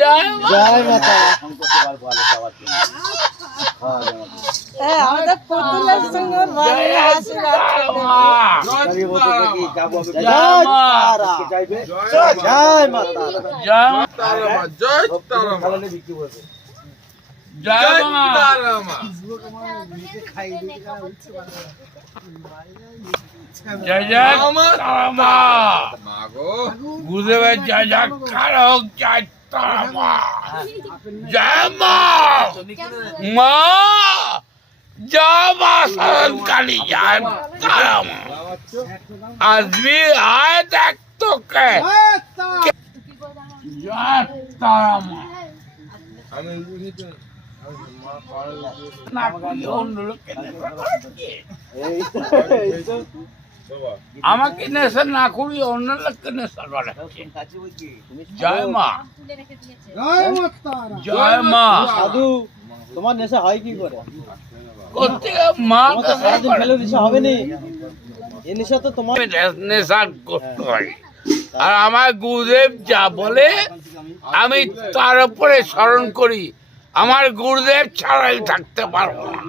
জয় মাতা। আমাদের পুতুলের সঙ্গে জয় মাতা। জয় জয় তারামা গুরুদেবের জয় জয়কার হোক। জয় তারামা, জয় মা, মা জয় মা শরণকালী, জয় তারামা। আসবি আয় দেখ তোকে। জয় তারামা। আমাকে নেশা না করি অন্য লোককে নেশা করাচ্ছে। জয় মা, জয় মা। সাধু তোমার নেশা হয় কি করে? করতে মা সারাদিন খেলে নেশা হবে নি? এই নেশা তো তোমার নেশা করতে হয়। আর আমার গুরুদেব যা বলে আমি তার উপরে স্মরণ করি। আমার গুরুদেব ছাড়াই থাকতে পারবো না।